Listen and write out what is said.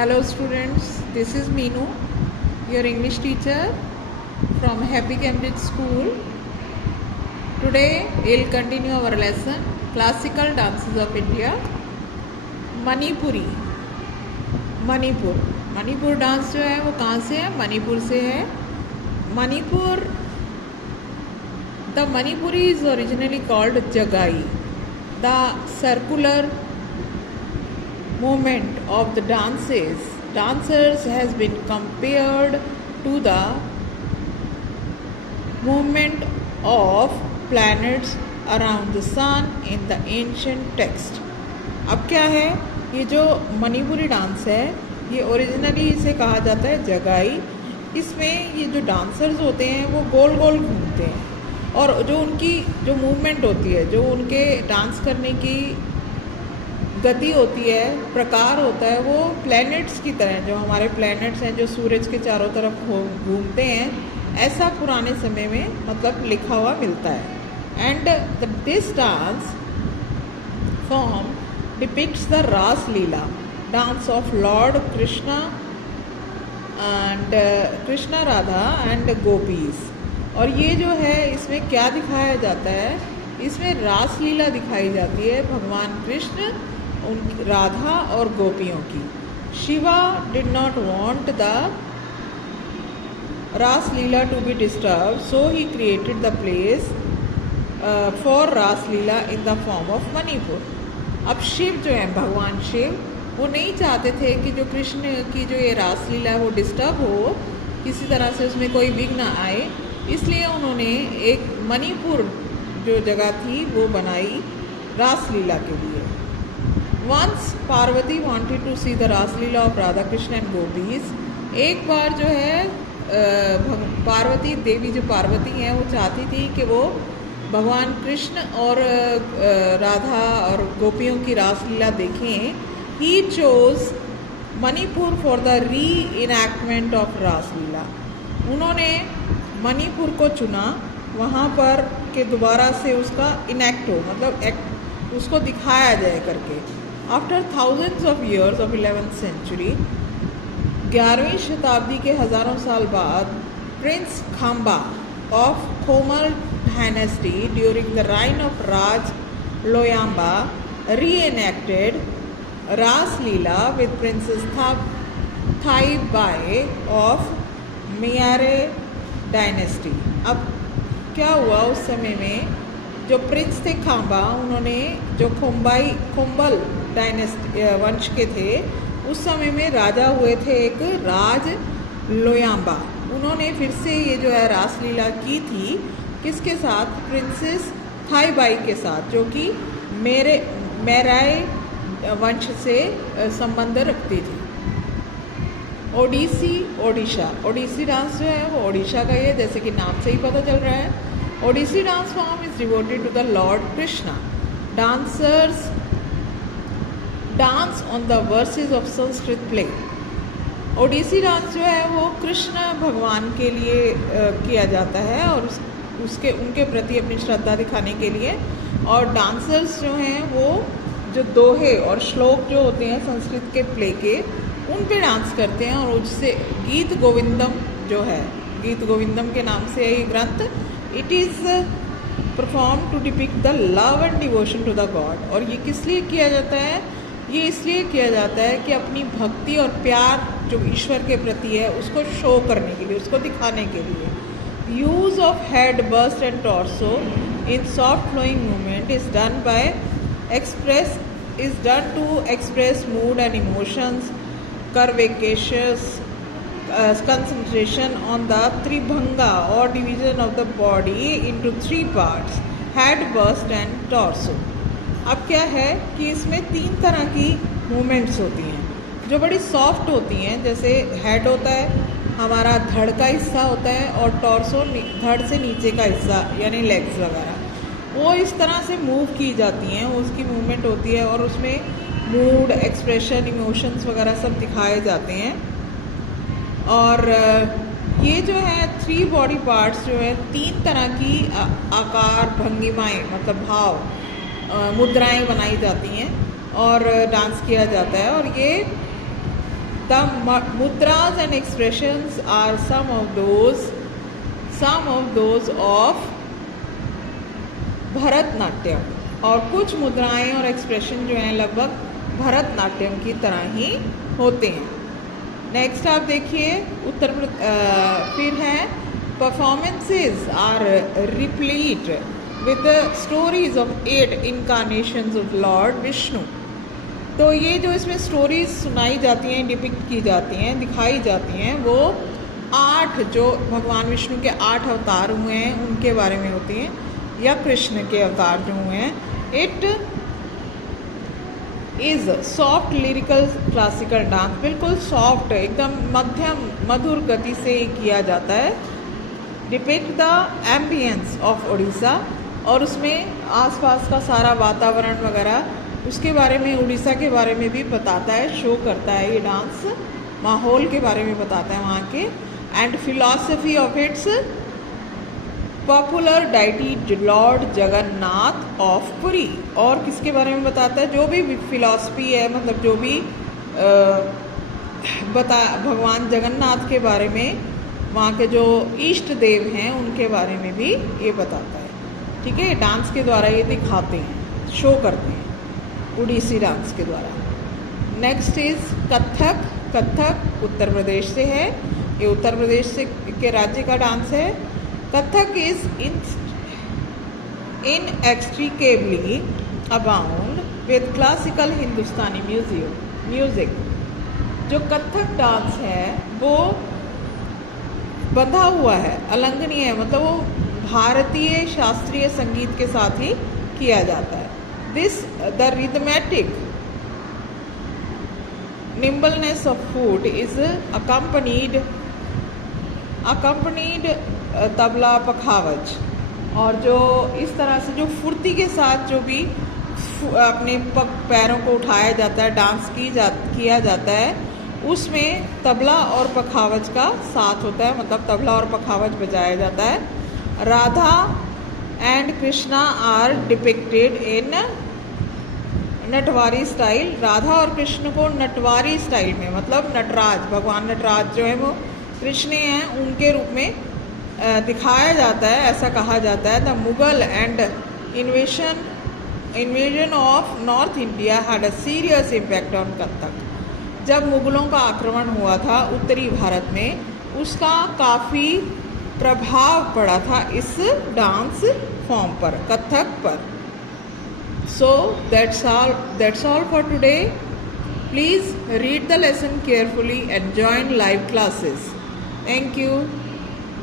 Hello students, this is Meenu, your English teacher from Happy Cambridge School. Today we'll continue our lesson Classical Dances of India. Manipuri Manipur dance जो है वो कहाँ से है? मणिपुर से है. Manipur The Manipuri is originally called Jagai. The circular movement of the dancers has been compared to the movement of planets around the sun in the ancient text. अब क्या है, ये जो मणिपुरी डांस है ये ओरिजिनली इसे कहा जाता है जगाई. इसमें ये जो डांसर्स होते हैं वो गोल गोल घूमते हैं और जो उनकी जो मूवमेंट होती है, जो उनके डांस करने की गति होती है, प्रकार होता है, वो प्लैनेट्स की तरह, जो हमारे प्लैनेट्स हैं जो सूरज के चारों तरफ घूमते हैं, ऐसा पुराने समय में मतलब लिखा हुआ मिलता है. And this dance form depicts the Raas Leela dance of lord Krishna and Krishna Radha and gopis. और ये जो है इसमें क्या दिखाया जाता है, इसमें रास लीला दिखाई जाती है भगवान कृष्ण, उन राधा और गोपियों की. Shiva did not want the Raas Leela to be disturb, so he created the place for Raas Leela in the form of Manipur. अब शिव जो है, भगवान शिव, वो नहीं चाहते थे कि जो कृष्ण की जो ये रास लीला है वो डिस्टर्ब हो, किसी तरह से उसमें कोई विघ्न आए, इसलिए उन्होंने एक मणिपुर जो जगह थी वो बनाई रास लीला के लिए. Once Parvati wanted to see the Raas Leela of Radha Krishna and gopis. एक बार जो है पार्वती देवी, जो पार्वती हैं, वो चाहती थी कि वो भगवान कृष्ण और राधा और गोपियों की रास लीला देखें. He chose Manipur for the री इनैक्टमेंट ऑफ रास लीला. उन्होंने मणिपुर को चुना वहाँ पर के दोबारा से उसका इनैक्ट हो, मतलब उसको दिखाया जाए करके. After thousands of years of 11th century, 11वीं शताब्दी के हज़ारों साल बाद, prince Khamba of Khuman dynasty during the reign of Raj Loyamba re-enacted Raas Leela with princess Thoibi of Moirang dynasty. अब क्या हुआ, उस समय में जो प्रिंस थे खाम्बा, उन्होंने जो खोम्बल डायनेस्टी वंश के थे, उस समय में राजा हुए थे एक राज लोयांबा. उन्होंने फिर से ये जो है रास लीला की थी, किसके साथ? प्रिंसेस थाईबाई के साथ, जो कि मेराय वंश से संबंध रखती थी. ओडिसी डांस जो है वो ओडिशा का ही है, जैसे कि नाम से ही पता चल रहा है. Odissi dance form is devoted to the lord Krishna. Dancers dance on the verses of Sanskrit play. Odissi dance जो है वो कृष्ण भगवान के लिए किया जाता है और उनके प्रति अपनी श्रद्धा दिखाने के लिए. और डांसर्स जो हैं वो जो दोहे और श्लोक जो होते हैं संस्कृत के प्ले के, उन पे डांस करते हैं. और उससे गीत गोविंदम जो है, गीत गोविंदम के नाम से है ये ग्रंथ. It is perform to depict the love and devotion to the god. और ये किस लिए किया जाता है? ये इसलिए किया जाता है कि अपनी भक्ति और प्यार जो ईश्वर के प्रति है उसको शो करने के लिए, उसको दिखाने के लिए. Use of head, bust and torso in soft flowing movement is done to express mood and emotions. Curvaceous concentration on the tribhanga or division of the body into 3 parts: head, bust and torso. अब क्या है कि इसमें 3 तरह की movements होती हैं जो बड़ी सॉफ्ट होती हैं. जैसे हेड होता है, हमारा धड़ का हिस्सा होता है, और टॉर्सो धड़ से नीचे का हिस्सा यानी लेग्स वगैरह, वो इस तरह से मूव की जाती हैं, उसकी मूवमेंट होती है और उसमें मूड, एक्सप्रेशन, इमोशंस वगैरह सब दिखाए जाते हैं. और ये जो है 3 बॉडी पार्ट्स जो है 3 तरह की आकार, भंगिमाएँ, मतलब भाव, मुद्राएं बनाई जाती हैं और डांस किया जाता है. और ये The mudras and expressions are some of those of Bharatanatyam, और कुछ मुद्राएं और एक्सप्रेशन जो हैं लगभग भरतनाट्यम की तरह ही होते हैं। नेक्स्ट आप देखिए फिर है performances are replete with stories of 8 incarnations of lord Vishnu. तो ये जो इसमें स्टोरीज सुनाई जाती हैं, डिपिक्ट की जाती हैं, दिखाई जाती हैं, वो 8 जो भगवान विष्णु के 8 अवतार हुए हैं उनके बारे में होती हैं, या कृष्ण के अवतार जो हुए हैं। It is soft lyrical classical dance, बिल्कुल सॉफ्ट, एकदम मध्यम मधुर गति से किया जाता है। Depict the ambience of Orissa, और उसमें आसपास का सारा वातावरण वगैरह उसके बारे में, उड़ीसा के बारे में भी बताता है, शो करता है। ये डांस माहौल के बारे में बताता है वहाँ के। And philosophy of its popular deity Lord Jagannath of Puri, और किसके बारे में बताता है, जो भी फिलॉसफी है, मतलब जो भी भगवान जगन्नाथ के बारे में, वहाँ के जो इष्ट देव हैं उनके बारे में भी ये बताता है। ठीक है, डांस के द्वारा ये दिखाते हैं, शो करते हैं उड़ीसी डांस के द्वारा। Next is Kathak. कथक उत्तर प्रदेश से है, ये उत्तर प्रदेश से के राज्य का डांस है। Kathak is inextricably abound with classical Hindustani music. जो कथक डांस है वो बंधा हुआ है, अलंघनीय है, मतलब वो भारतीय शास्त्रीय संगीत के साथ ही किया जाता है। The rhythmic nimbleness of foot is accompanied tabla पखावज, और जो इस तरह से जो फुर्ती के साथ जो भी अपने पैरों को उठाया जाता है, डांस किया जाता है, उसमें तबला और पखावज का साथ होता है, मतलब तबला और पखावज बजाया जाता है। Radha and Krishna are depicted in Natwari style. Radha और कृष्ण को नटवारी स्टाइल में, मतलब नटराज, भगवान नटराज जो है वो कृष्ण हैं, उनके रूप में दिखाया जाता है, ऐसा कहा जाता है। The Mughal and invasion of north India had a serious impact on Kathak. जब मुगलों का आक्रमण हुआ था उत्तरी भारत में, उसका काफ़ी प्रभाव पड़ा था इस डांस फॉर्म पर, कथक पर। So that's all for today. Please read the lesson carefully and join live classes. Thank you.